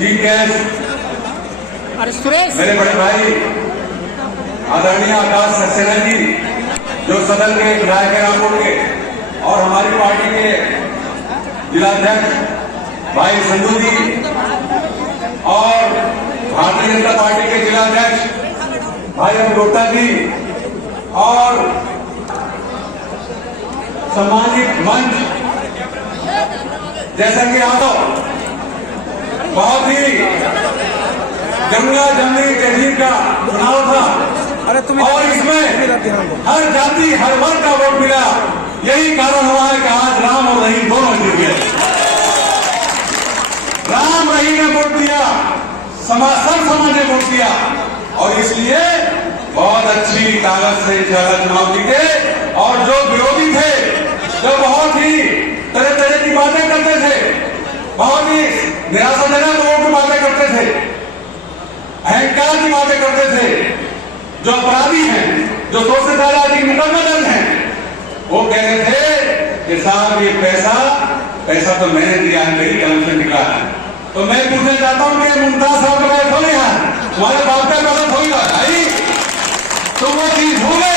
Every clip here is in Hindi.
चीफ गेस्ट मेरे बड़े भाई आदरणीय आकाश सक्सेना जी, जो सदन के विधायक है रामपुर के, और हमारी पार्टी के जिलाध्यक्ष भाई संधू जी, और भारतीय जनता पार्टी के जिलाध्यक्ष भाई अमृता जी, और सामाजिक मंच जैसा कि आप बहुत ही गंगा जमुनी तहजीब का चुनाव था, और इसमें हर जाति हर वर्ग का वोट मिला। यही कारण हुआ है कि आज राम और रहीम दोनों जुड़ गए। राम रहीम ने वोट दिया, सब समाज ने वोट दिया, और इसलिए बहुत अच्छी ताकत से इंशाल्लाह चुनाव जीते। और जो विरोधी थे, जो बहुत ही तरह तरह की बातें करते थे, बहुत ही निराशाजनक लोगों की बातें करते थे, अहंकार की बातें करते थे, जो अपराधी हैं, जो 2 से ज्यादा अधिक मुकदमे दर्ज हैं, वो कह रहे थे कि साहब ये पैसा तो मैंने दिया है, मेरी कलम से निकला है। तो मैं पूछना चाहता हूं कि मुमताज साहब का थोड़ी है, तुम्हारे बाप का पैसा थोड़ी भाई, तुम वो चीज भूले।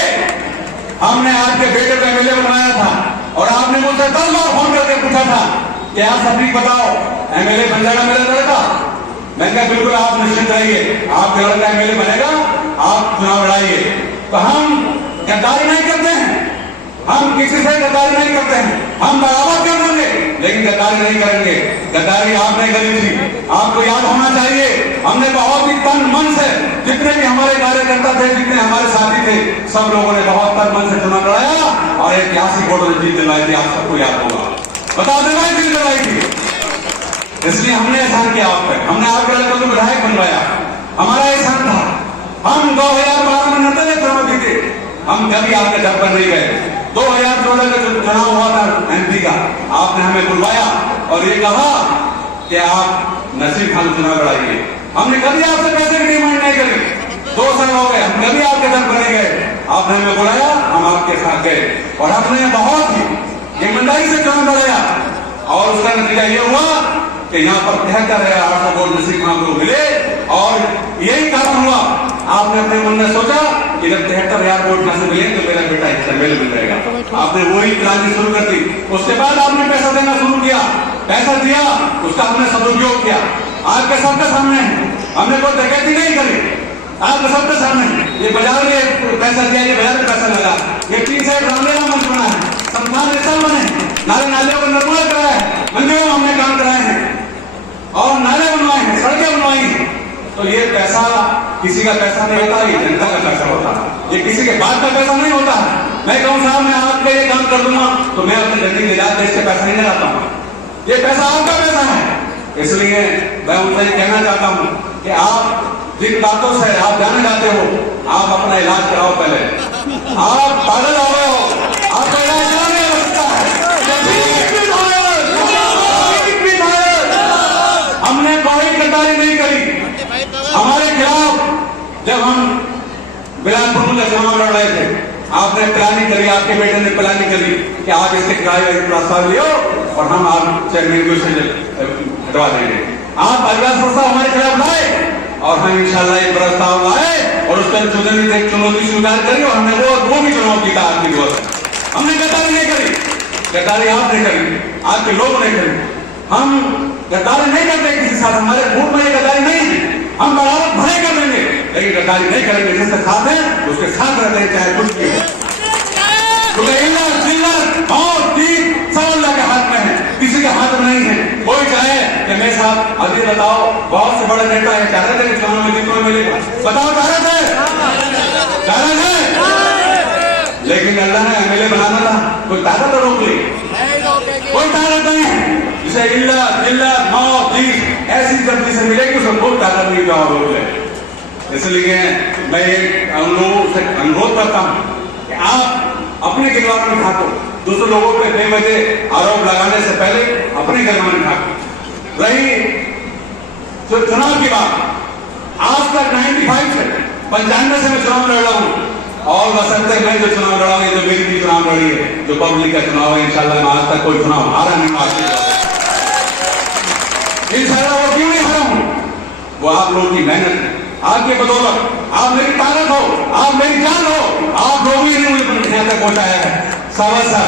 हमने आपके बेटे को एमएलए बनाया था, और आपने मुझसे 10 बार फोन करके पूछा था कि आप सटीक बताओ एमएलए बन जाएगा मेरा लड़का। मैंने कहा बिल्कुल आप निश्चित रहिए, आपका लड़का एमएलए बनेगा, आप चुनाव लड़ाइए। तो हम गद्दारी नहीं करते हैं, हम किसी से गद्दारी नहीं करते हैं, हम बराबर कर देंगे, लेकिन गद्दारी नहीं करेंगे। गद्दारी आपने करी थी, आपको याद होना चाहिए। हमने बहुत ही तन मन से, जितने भी हमारे कार्यकर्ता थे, जितने हमारे साथी थे, सब लोगों ने बहुत तन मन से चुनाव लड़ाया, और ऐतिहासिक वोटों से जीत दिलाई थी। आप सबको याद होगा, बता देना जीत दिलाई थी। इसलिए हमने एहसान किया आप पर, हमने आपके लड़कों को विधायक बनवाया, हमारा एहसान था। हम 2012 में नब्बे में चुनाव जीते, हम कभी आपके दर पर नहीं गए। 2014 का जो चुनाव हुआ था एमपी का, आपने हमें बुलवाया और ये कहा कि आप नसीब खान चुनाव लड़ाइए। हमने कभी आपसे पैसे की डिमांड नहीं करी, 2 साल हो गए, हम कभी आपके दर पर नहीं गए। आपने हमें बुलाया, हम आपके साथ गए, और आपने बहुत ही ईमानदारी से चुनाव लड़ाया, और उसका नतीजा ये हुआ कि यहाँ पर 73,800 वोट नसीब खान को मिले। और यही कारण हुआ, आपने अपने मन में सोचा कि जब 73,000 वोट यहाँ से मिले तो मेरा बेटा एमएलए बन जाएगा। आपने वही प्लानिंग शुरू कर दी। उसके बाद आपने पैसा देना शुरू किया, पैसा दिया, उसका हमने सदुपयोग किया। आपके सबके सामने हमने कोई डकैती नहीं करी, आपके सबके सामने। ये बाजार में पैसा दिया, ये बाजार में पैसा लगा, ये 3 साइड रामलीला मंच बना है, संस्थान स्थल बने, नाले नालियों को निर्माण कराया है, मंदिरों में हमने काम कराए हैं, और नाले बनवाए हैं, सड़कें बनवाई हैं। तो ये पैसा किसी का पैसा नहीं होता, ये जनता का पैसा होता है, ये किसी के बाप का पैसा नहीं होता है। मैं कहूँ साहब मैं आपके ये काम कर दूंगा तो मैं अपने जमीन निजात देश से पैसा नहीं लगाता हूँ, ये पैसा आपका पैसा है। इसलिए मैं उनसे कहना चाहता हूँ कि आप जिन बातों से आप जाने जाते हो, आप अपना इलाज कराओ पहले। आप पागल हो गए हो, आपका इलाज नहीं हो सकता है। हमने कोई गद्दारी नहीं करी हमारे खिलाफ। जब हम बिलासपुर में चुनाव लड़ रहे थे, आपने प्लानिंग करी, आपके बेटे ने प्लानिंग करी कि आप इसके किराए प्रस्ताव लियो और हम आप चेयरमैन को हटवा देंगे। आप बिलासपुर साहब हमारे खिलाफ लाए, और हम इंशाल्लाह एक प्रस्ताव लाए, और उस पर चुनौती स्वीकार करी, और हमने वो भी चुनाव जीता आपकी वजह से। हमने गद्दारी नहीं करी, गद्दारी आपने करी, आपके लोग ने करी। हम गद्दारी नहीं करते किसी साथ, हमारे वोट में गद्दारी नहीं है। हम बराबर भले कर देंगे, लेकिन गद्दारी नहीं करेंगे। जिसके साथ है उसके साथ रहते हैं, चाहे कुछ भी हो। सब अल्लाह के हाथ में है, किसी के हाथ में नहीं है। कोई चाहे कि मैं साहब अभी बताओ, बहुत से बड़े नेता है, चाह रहे थे चुनाव में जीतने मिलेगा, बताओ चाह रहे थे, लेकिन अल्लाह ने एमएलए बनाना था, कोई ताकत रोक ली, कोई ताकत नहीं। जिसे इल्लत मौत जीत ऐसी जल्दी से मिलेगी, उसको कोई ताकत नहीं जवाब रोक ले। इसलिए मैं एक अनुरोध करता हूँ कि आप अपने गिरवान में ठाको, दूसरे लोगों पे बेवजह आरोप लगाने से पहले अपने गिरवान में ठाको। रही जो चुनाव की बात, आज तक 95 से 95 से मैं चुनाव लड़ रहा हूँ, और बसंते मैं जो चुनाव लड़ा हूँ, जो मेरी भी चुनाव लड़ी है, जो पब्लिक का चुनाव है, इंशाल्लाह मैं आज तक कोई चुनाव हारा नहीं, इंशाल्लाह वो क्यों नहीं हारा हूँ, वो आप लोगों की मेहनत है, आपकी बदौलत, आप मेरी ताकत हो, आप मेरी जान हो, आप लोगों ने मुझे यहाँ तक पहुंचाया है। सावसा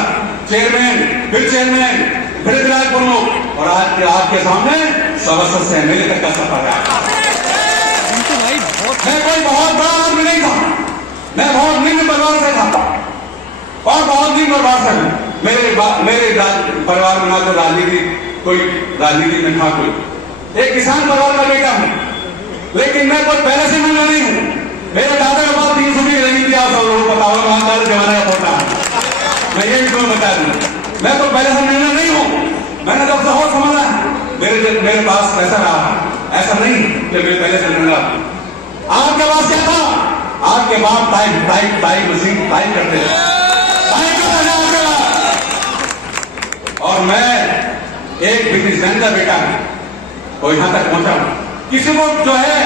चेयरमैन, फिर चेयरमैन, फिर विधायक प्रमुख, और आज के आपके सामने सावसा से एमएलए तक का सफर है। मैं कोई बहुत बड़ा आदमी नहीं था, मैं बहुत निम्न परिवार से था और बहुत निम्न परिवार से हूं। मेरे परिवार में ना तो राजनीति, कोई राजनीति में था, कोई एक किसान परिवार का बेटा हूं, लेकिन मैं कोई पहले से मिलना नहीं हूं। मेरे दादा के पास 300 की रही थी, आप सब लोग बताओ, महाकाल जमाने का पोता है। मैं ये भी तुम्हें बता दूं, मैं तो पहले से मिलना नहीं हूं। मैंने जब से और समझा मेरे पास पैसा रहा, ऐसा नहीं कि मैं पहले से मिलना। आपके पास क्या था? आपके बाप टाइप मशीन टाइप करते थे, और मैं एक बिजनेसमैन का बेटा हूं और यहां तक पहुंचा हूं। किसी को जो है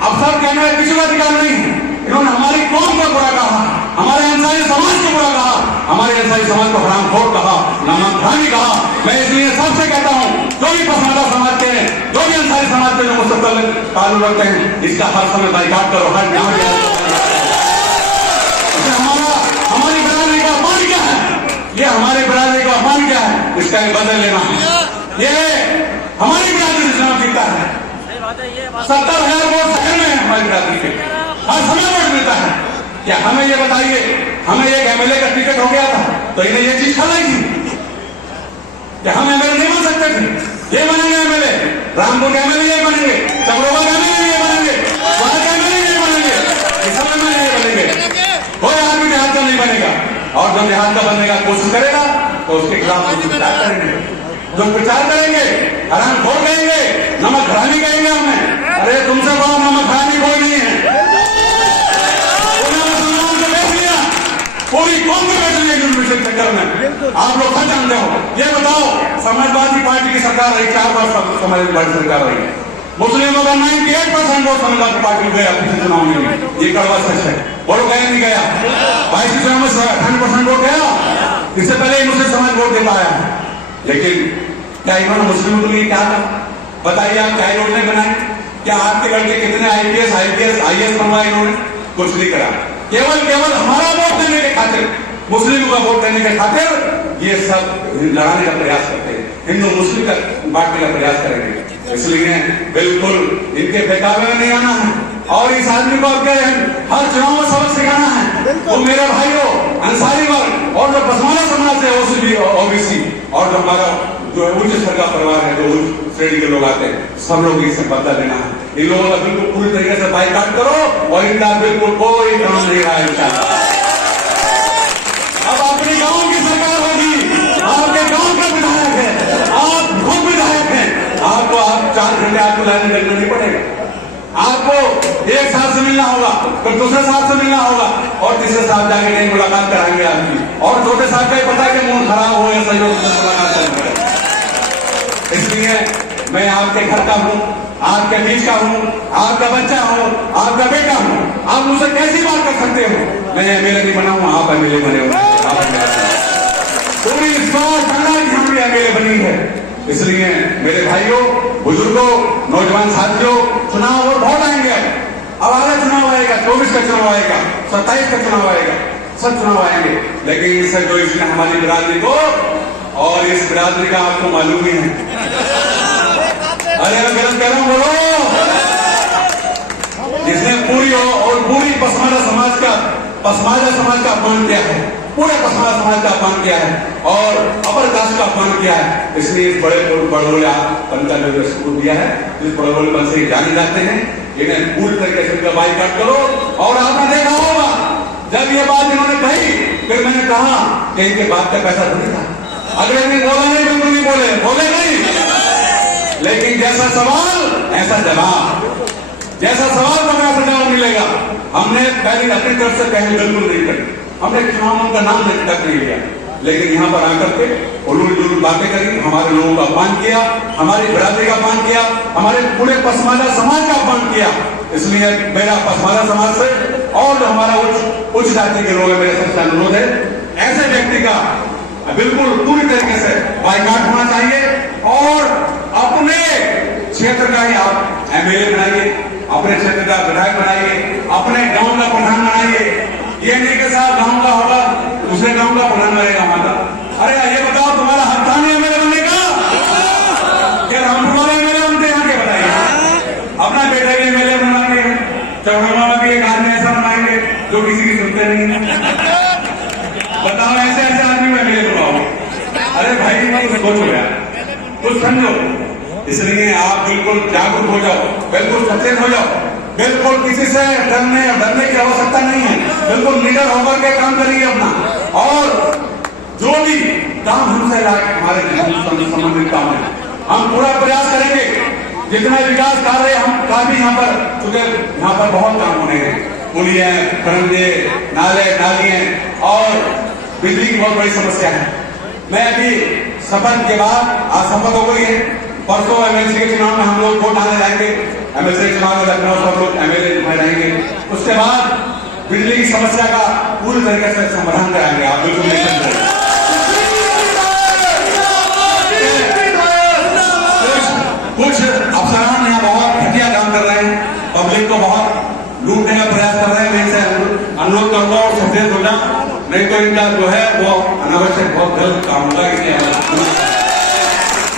अफसर कहने का किसी को अधिकार नहीं है। इन्होंने हमारी कौम को बुरा कहा, हमारे अंसारी समाज को बुरा कहा, हमारे अंसारी समाज को हरामखोर कहा, नामधामी कहा। मैं इसलिए सबसे कहता हूं, जो भी पसमानदा समाज के हैं, जो भी अंसारी समाज के जो मुस्तकबिल ताल्लुक रखते हैं, इसका हर समय बाइकाट करो, हर गांव हमारी बरादरी का अपमान क्या है? ये हमारे बरादरी का अपमान क्या है? इसका बदल लेना है। ये हमारी बरादरी से चुनाव जीतता है, 70,000 वोट शहर में है हमारी बरादरी के, हर समय वोट मिलता है। क्या हमें ये बताइए, हमें एक एमएलए का टिकट हो गया था तो इन्हें ये चीज खलाई थी कि हम एमएलए नहीं बन सकते थे? ये बनेंगे एमएलए, रामपुर के एमएलए ये बनेंगे, चमरोबा के एमएलए ये बनेंगे, वहां के एमएलए ये बनेंगे, इस समय में ये बनेंगे। कोई आदमी देहात का नहीं बनेगा, और जो देहात का बनने का कोशिश करेगा तो उसके खिलाफ प्रचार करेंगे। जो प्रचार करेंगे हरामखोर कहेंगे, नमक हरामी कहेंगे हमें। अरे तुमसे बड़ा नमक हरामी कोई नहीं है। मुसलमान को बेच लिया, पूरी कौम को बेच लिया यूनिवर्सिटी चक्कर में। आप लोग सब जानते हो। ये बताओ, समाजवादी पार्टी की सरकार रही, 4 बार समाजवादी पार्टी सरकार रही है, मुस्लिमों का 98% वोट समाजवादी पार्टी गया पिछले चुनाव में। ये कड़वा सच है। वोट गया नहीं गया? 22 चुनाव में 98% वोट गया। इससे पहले ही मुस्लिम समाज वोट दे पाया। लेकिन क्या इन्होंने मुस्लिमों के लिए क्या कहा? बताइए, आप क्या योजना बनाए? क्या आपके लड़के कितने IPS बनवाए इन्होंने? कुछ नहीं करा। केवल हमारा वोट देने के खातिर, मुस्लिमों का वोट देने के खातिर ये सब लड़ाने का प्रयास करते हैं, हिंदू मुस्लिम का बांटने का प्रयास करेंगे। इसलिए बिल्कुल इनके बेकाबू में नहीं आना है, और इस आदमी को हर चुनाव में सबक सिखाना है। वो मेरे भाइयों, अंसारी वर्ग और जो पसमाना समाज है, OBC, और जो हमारा जो उच्च स्तर का परिवार है, जो उच्च श्रेणी के लोग आते हैं, सब लोग इससे बदला लेना है। इन लोगों का बिल्कुल पूरी तरीके से बाइकाट करो, और इनका बिल्कुल कोई काम नहीं रहा है। अब अपने गांव की सरकार होगी, आपके गांव का विधायक है, आप खुद विधायक हैं, आपको 4 घंटे आपको लाइन में लगना नहीं पड़ेगा। आपको एक साल से मिलना होगा, फिर दूसरे साल से मिलना होगा, और तीसरे साल जाके कहीं मुलाकात कराएंगे आपकी। और छोटे साहब का ही पता है कि मूड खराब हो या सहयोग से मुलाकात करेंगे। इसलिए मैं आपके घर का हूं, आपके बीच का हूं, आपका बच्चा हूं, आपका बेटा हूं। आप मुझसे कैसी बात कर सकते हो? मैं एमएलए नहीं बना हूं, आप एमएलए बने हो। पूरी 100 की एमएलए बनी है। इसलिए मेरे भाइयों, बुजुर्गों, नौजवान साथियों, चुनाव और बहुत आएंगे। अब आगे चुनाव आएगा, 24 का चुनाव आएगा, 27 का चुनाव आएगा, सब चुनाव आएंगे। लेकिन इससे जो इसने हमारी बिरादरी को, और इस बिरादरी का आपको मालूम ही है। अरे मैं गलत कह रहा हूं, बोलो। जिसने पूरी पसमानदा समाज का अपमान किया है, पूरे पसमानदा समाज का अपमान किया है, और अपर कास्ट का अपमान किया है। इसलिए इस बड़े-बड़े का जो सबूत दिया है, इस बड़े-बड़े से जाने जाते हैं, इन्हें पूरी तरीके से इनका बाइकाट करो। और आपने देखा होगा, जब ये बात इन्होंने कही, फिर मैंने कहा कि इनके बात का पैसा नहीं था। अगले दिन बोला नहीं, बिल्कुल नहीं बोले नहीं। लेकिन जैसा सवाल ऐसा जवाब, जैसा सवाल तो वैसा जवाब मिलेगा। हमने पहले अपनी तरफ से पहले बिल्कुल नहीं करी, हमने चुनाव का नाम तक नहीं लिया। लेकिन यहाँ पर आकर के उलूल बातें करी, हमारे लोगों का अपमान किया, हमारी बिरादरी का अपमान किया, हमारे पूरे पसमानदा समाज का अपमान किया। इसलिए मेरा पसमानदा समाज से और जो हमारा उच्च जाति के लोग, मेरे सबसे अनुरोध है, ऐसे व्यक्ति का बिल्कुल पूरी तरीके से बाइकाट होना चाहिए, और अपने क्षेत्र का ही आप एमएलए बनाइए, अपने क्षेत्र का विधायक बनाइए, अपने गांव का प्रधान बनाइए। ये नहीं कि साहब गांव का होगा दूसरे गांव का प्रधान बनेगा हमारा। अरे ये बताओ तुम्हारा हक था नहीं एमएलए बनने का? क्या रामपुर वाले एमएलए बनते यहाँ के? बताइए। अपना बेटा के एमएलए बनाएंगे, चौड़ामा के एक आदमी ऐसा बनाएंगे जो किसी की सुनते नहीं है। बताओ ऐसे ऐसे आदमी को एमएलए बनाओ? अरे भाई कुछ सोचो यार, कुछ समझो। इसलिए आप बिल्कुल जागरूक हो जाओ, बिल्कुल सचेत हो जाओ, बिल्कुल किसी से डरने की आवश्यकता नहीं है। बिल्कुल लीडर होकर के काम करिए अपना, और जो भी काम हमसे हमारे संबंधित काम है हम पूरा प्रयास करेंगे। जितना विकास कार्य हम काफी यहाँ पर, क्योंकि यहाँ पर बहुत काम होने हैं, पुलियां, खरंजे, नाले नालियां और बिजली की बहुत बड़ी समस्या है। मैं अभी शपथ के बाद, आज शपथ हो गई है, परसों एमएलसी के चुनाव में हम लोग वोट डालने जाएंगे। एमएलसी के चुनाव में लखनऊ सब लोग एमएलए रहेंगे। उसके बाद बिजली की समस्या का पूरी तरीके से समाधान कराएंगे। आप बिल्कुल नहीं कुछ अफसरान यहाँ बहुत घटिया काम कर रहे हैं, पब्लिक को बहुत लूटने का प्रयास कर रहे हैं। मैं इनसे अनुरोध करूंगा और सचेत हो जाए, नहीं तो इनका जो है वो अनावश्यक बहुत गलत काम होगा।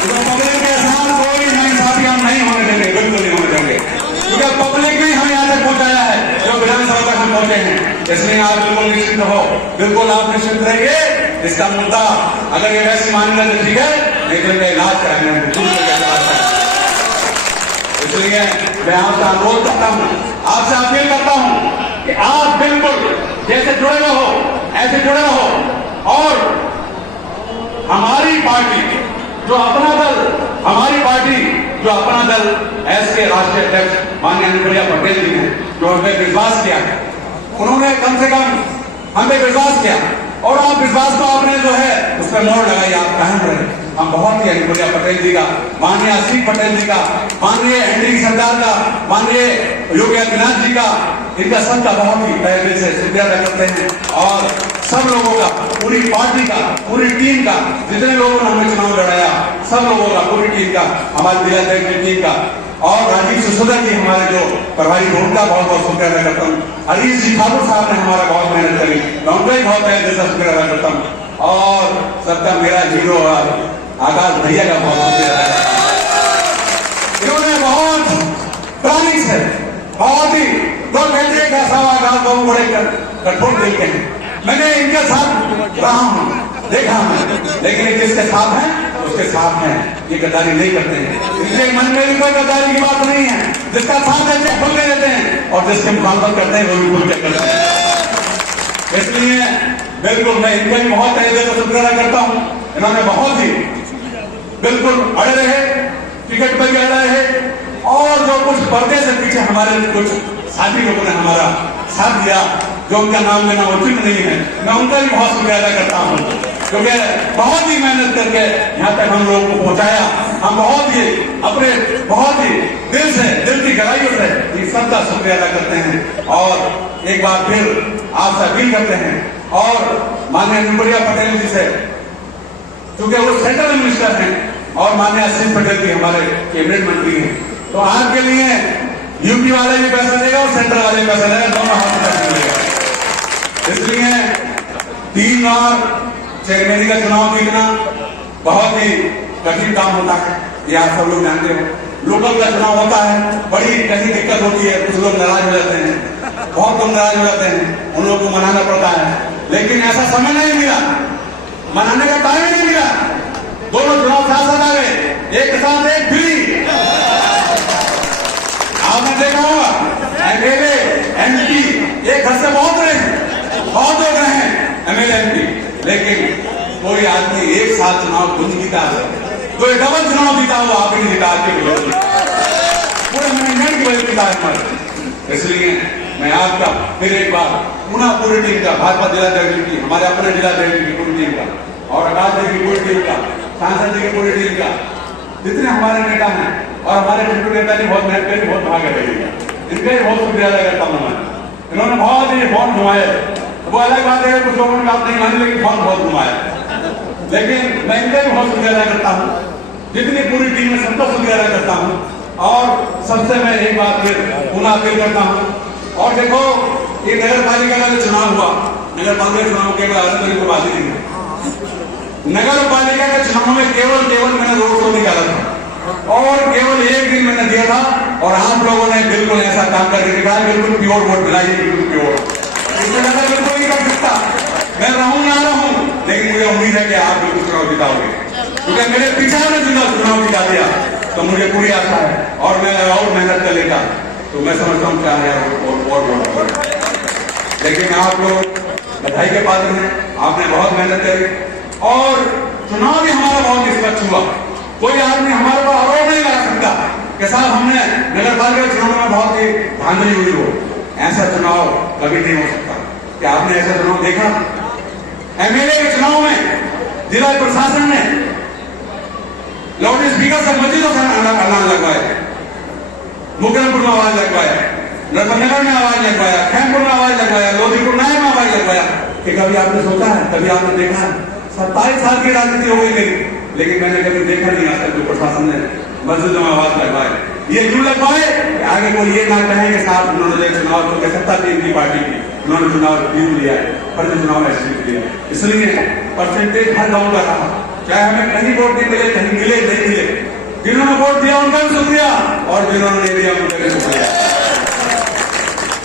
पब्लिक के साथ कोई नाइंसाफी हम नहीं होने देंगे, बिल्कुल नहीं होने देंगे, क्योंकि पब्लिक ने हमें यहाँ तक पहुंचाया है जो विधानसभा तक हम पहुंचे हैं। इसलिए आप बिल्कुल निश्चित हो, बिल्कुल आप निश्चित रहिए। इसका मुद्दा अगर ये वैसी मानेगा तो ठीक है, नहीं तो इनका इलाज कराएंगे। इसलिए मैं आपसे अनुरोध करता हूँ, आपसे अपील करता हूँ कि आप बिल्कुल जैसे जुड़े रहो ऐसे जुड़े रहो, और हमारी पार्टी जो अपना दल ऐसे राष्ट्रीय अध्यक्ष माननीय अनुप्रिया पटेल जी ने जो हमें विश्वास किया है, उन्होंने कम से कम हमें विश्वास किया, और आप विश्वास को आपने जो है उस पर मोड़ लगाई, आप कायम रहे। हम बहुत ही अनुप्रिया पटेल जी का, माननीय आशीष पटेल जी का, माननीय एनडीए की सरकार का, माननीय योगी आदित्यनाथ जी का, इनका सबका बहुत ही तहे दिल से शुक्रिया अदा करते हैं। और सब लोगों का, पूरी पार्टी का, पूरी टीम का, जितने लोगों ने हमें चुनाव लड़ाया, सब लोगों का, पूरी टीम का, हमारे जिलाध्यक्ष की टीम का, और राजीव सिसोदिया जी हमारे जो प्रभारी, उनका बहुत बहुत शुक्रिया अदा करता हूँ। हरीश जी ठाकुर साहब ने हमारा बहुत मेहनत करी, मैं उनका ही बहुत तहे दिल से शुक्रिया अदा करता हूँ। और सबका मेरा हीरो आकाश भैया का बहुत शुक्रिया अदा करता हूँ। इन्होंने बहुत प्राणिक है, बहुत ही लोग कहते हैं कि आकाश बहुत बड़े कठोर दिल के हैं। मैंने इनके साथ रहा हूं, देखा मैं, लेकिन जिसके साथ हैं उसके साथ हैं, ये गद्दारी नहीं करते हैं। इसलिए मन में भी कोई गद्दारी की बात नहीं है। जिसका साथ है वो खुल के देते हैं, और जिसके मुखालफत करते हैं वो भी खुल के करते हैं। इसलिए बिल्कुल मैं इनका भी बहुत तहे दिल से शुक्रिया अदा करता हूँ। इन्होंने बहुत ही बिल्कुल अड़े रहे, टिकट पर अड़े रहे, और जो कुछ पर्दे से पीछे हमारे कुछ साथी लोगों ने हमारा साथ दिया, जो उनका नाम लेना उचित नहीं है, मैं उनका भी बहुत शुक्रिया अदा करता हूँ, क्योंकि बहुत ही मेहनत करके यहाँ तक हम लोगों को पहुंचाया। हम बहुत ही अपने बहुत ही दिल से, दिल की गहराइयों से इन सबका शुक्रिया अदा करते हैं। और एक बार फिर आपसे अपील करते हैं, और माननीय अनुप्रिया पटेल जी से, क्योंकि वो सेंट्रल मिनिस्टर हैं, और माननीय आशीष पटेल जी हमारे कैबिनेट मंत्री हैं, तो आपके लिए यूपी वाले भी पैसा देगा और सेंट्रल वाले भी पैसा देगा, दोनों हाथ में पैसा मिलेगा। इसलिए 3 बार चेयरमैन का चुनाव जीतना बहुत ही कठिन काम होता है, ये आप सब लोग जानते हो। लोकल का चुनाव होता है, बड़ी कहीं दिक्कत होती है, कुछ लोग नाराज हो जाते हैं, बहुत लोग नाराज हो जाते हैं, उन लोगों को मनाना पड़ता है। लेकिन ऐसा समय नहीं मिला, मनाने का टाइम ही नहीं मिला। दोनों चुनाव साथ आ गए, एक साथ एक फ्री। आपने देखा होगा एमएलए एमपी एक घर से बहुत लोग रहे हैं एमएलए एमपी, लेकिन कोई आदमी एक साथ चुनाव खुद जीता है, कोई डबल चुनाव जीता हुआ आप नहीं जीता, पूरे मैनेजमेंट की वजह जीता है। इसलिए मैं आपका फिर एक बार पुनः पूरी टीम का, भाजपा जिलाध्यक्ष की, हमारे अपने जिलाध्यक्ष की पूरी टीम का, और आकाश जी की पूरी टीम का, सांसद जी की पूरी टीम का, जितने हमारे नेता हैं, और हमारे डिप्टी नेता जी बहुत मेहनत करी, बहुत भाग रही, इनका ही बहुत शुक्रिया अदा करता हूँ मैं। इन्होंने बहुत ही फोन घुमाए, वो अलग बात है कुछ लोगों ने बात नहीं मानी, लेकिन फोन बहुत घुमाया, लेकिन मैं इनका भी बहुत शुक्रिया अदा करता हूँ। जितनी पूरी टीम है सबका शुक्रिया अदा करता हूँ। और सबसे मैं एक बात फिर पुनः अपील करता हूँ। और देखो, ये नगर पालिका का जो चुनाव हुआ, नगर पालिका चुनाव के बाद को बात ही नहीं, नगर पालिका के चुनाव में केवल मैंने रोड शो निकाला था और केवल एक दिन मैंने दिया था और आप लोगों ने बिल्कुल ऐसा काम करके दिखाया, बिल्कुल प्योर वोट मिलाई, बिल्कुल प्योर। इससे ज्यादा बिल्कुल नहीं कर सकता। मैं रहूं ना रहूं, लेकिन मुझे उम्मीद है कि आप बिल्कुल चुनाव जिताओगे, क्योंकि मेरे पीछे ने चुनाव जिता दिया तो मुझे पूरी आशा है और मैं और मेहनत करेगा तो मैं समझता हूँ क्या है और वोट। लेकिन आप लोग बधाई के पात्र हैं, आपने बहुत मेहनत करी और चुनाव भी हमारा बहुत निष्पक्ष हुआ। कोई आदमी हमारे पर आरोप नहीं लगा सकता कि साहब हमने नगर पालिका चुनाव में बहुत ही धांधली हुई हो। ऐसा चुनाव कभी नहीं हो सकता। क्या आपने ऐसा चुनाव देखा? एमएलए के चुनाव में जिला प्रशासन ने लाउड स्पीकर से मस्जिदों से ऐलान लगवाया, मुकरमपुर में आवाज लगवाया, नगर में आवाज लगवाया, खैमपुर में आवाज लगवाया, लोधीपुर में आवाज लगवाया। कि कभी आपने सोचा है, कभी आपने देखा है? 27 साल की राजनीति हो गई मेरी, लेकिन मैंने कभी देखा नहीं आज तक जो प्रशासन ने मस्जिदों में आवाज लगवाए। ये क्यों लगवाए? आगे कोई ये ना कहे कि साहब उन्होंने चुनाव तो सत्ता थी इनकी पार्टी की, उन्होंने चुनाव जीत लिया है, फर्जी चुनाव ऐसे लिया। इसलिए परसेंटेज हर गाँव का रहा, चाहे हमें कहीं वोट नहीं मिले, कहीं मिले नहीं मिले, जिन्होंने वोट दिया उनका भी शुक्रिया और जिन्होंने नहीं दिया उनका भी शुक्रिया।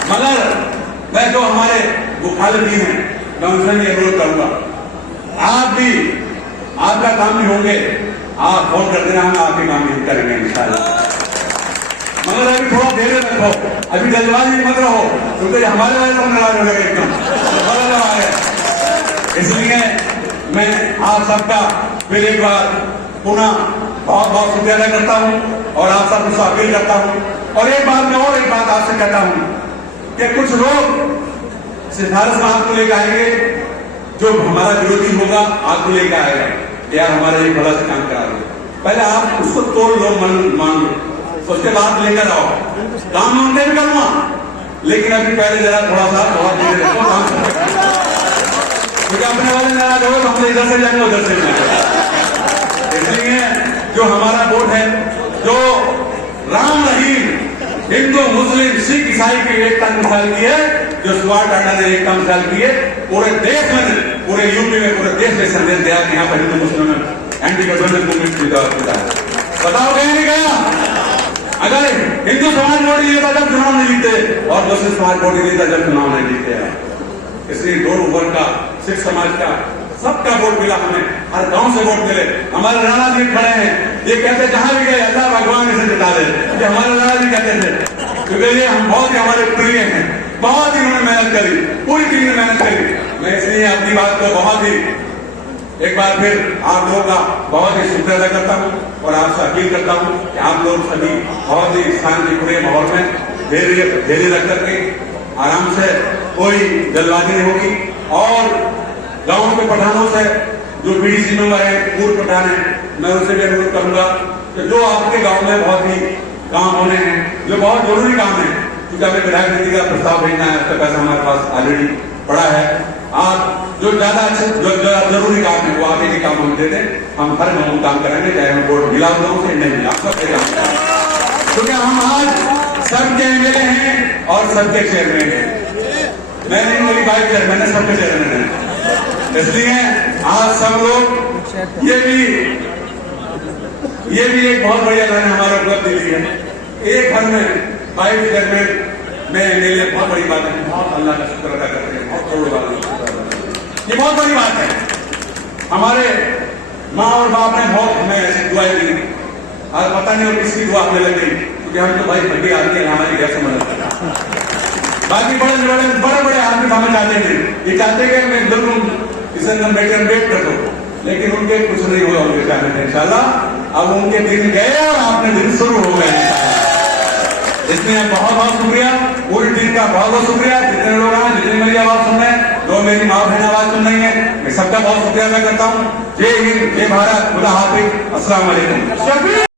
मगर मैं जो हमारे मुखालिफिन हैं, मैं उनसे भी अनुरोध करूंगा, आप भी आपका काम भी होंगे, आप वोट कर देना, हम आपके काम भी करेंगे इंशाल्लाह। मगर अभी थोड़ा धैर्य रखो, अभी जल्दबाजी मत रहो, क्योंकि हमारे वाले तो नाराज हो गए एकदम। इसलिए मैं आप सबका फिर एक बार पुनः बहुत बहुत शुक्रिया अदा करता हूँ और आप सबको अपील करता हूँ। और एक बात मैं और एक बात आपसे कहता हूँ कि कुछ लोग सिफारिश में आपको लेकर आएंगे, जो हमारा विरोधी होगा आपको लेकर आएगा, यार हमारा एक बड़ा से काम करा दो। पहले आप उसको तोड़ लो, मान लो, उसके बाद लेकर आओ। काम मानते भी करूँगा, लेकिन अभी पहले जरा थोड़ा सा बहुत धीरे रखो काम, क्योंकि अपने वाले नाराज हो तो हम इधर से जाएंगे उधर से जाएंगे। इसलिए जो हमारा वोट है, जो राम रहीम हिंदू मुस्लिम सिख ईसाई की एकता मिसाल की है, जो सुभाष टाटा ने एकता मिसाल की है, पूरे देश में, पूरे यूपी में, पूरे देश में संदेश दिया कि यहाँ पर हिंदू मुस्लिम एंटी गवर्नमेंट मूवमेंट की बताओ गया नहीं गया। अगर हिंदू समाज वोट नहीं देता जब चुनाव नहीं जीते और मुस्लिम समाज वोट नहीं देता जब चुनाव नहीं जीते हैं। इसलिए दोनों वर्ग का, सिख समाज का, सबका वोट मिला हमें, हर गांव से वोट मिले। हमारे राणा जी खड़े हैं, ये कहते जहां भी गए अल्लाह भगवान इसे जिता दे, ये हमारे राणा जी कहते थे, क्योंकि ये हम बहुत ही हमारे प्रिय हैं, बहुत ही उन्होंने मेहनत करी, पूरी टीम ने मेहनत करी। मैं इसलिए अपनी बात को बहुत ही एक बार फिर आप लोगों का बहुत ही शुक्रिया अदा करता हूँ और आपसे अपील करता हूँ कि आप लोग सभी बहुत ही शांतिपूर्ण माहौल में धैर्य रख करके आराम से, कोई जल्दबाजी नहीं होगी। और गांव के प्रधानों से, जो बीडीसी मेंबर है, पूर्व प्रधान है, मैं उनसे भी अनुरोध करूंगा कि जो आपके गांव में बहुत ही काम होने हैं, जो बहुत जरूरी काम है, क्योंकि हमें विधायक नीति का प्रस्ताव भेजना है, उसका पैसा हमारे पास ऑलरेडी पड़ा है। आप जो ज्यादा अच्छे जो जरूरी काम है वो आगे के काम हम दे दें, हम हर गाँव काम कराएंगे, चाहे हम वोट मिला गाँव से नहीं मिला, सबके काम, क्योंकि हम आज सबके एमएलए हैं और सबके चेयरमैन हैं। मैं नहीं मेरी बाइक चेयरमैन है, सबके चेयरमैन है। इसलिए आज सब लोग ये भी एक बहुत बढ़िया गाना हमारा उपलब्धि ली है। एक घर में बाइक चेयरमैन में एमएलए, बहुत बड़ी बात है, बहुत अल्लाह का शुक्र अदा करते हैं, बहुत करोड़ बात, ये बहुत बड़ी बात है। हमारे माँ और बाप ने बहुत हमें ऐसी दुआएं दी और पता नहीं और किसकी दुआ हमें लग गई, क्योंकि हम तो भाई बड़ी आदमी है, हमारी घर से मदद करता। बाकी बड़े बड़े आदमी हमें चाहते थे, ये चाहते कि मैं बिल्कुल इसे वेट कर दो, लेकिन उनके कुछ नहीं हुआ उनके चाहने थे। इंशाल्लाह अब उनके दिन गए और आपने दिन शुरू हो गए। इसलिए बहुत बहुत शुक्रिया, पूरी टीम का बहुत बहुत शुक्रिया, जितने लोग हैं, जितने मेरी आवाज सुन रहे हैं, जो मेरी माँ बहन आवाज सुन रही है, मैं सबका बहुत शुक्रिया अदा करता हूँ। जय हिंद, जय भारत, खुदा हाफिज, अस्सलाम वालेकुम।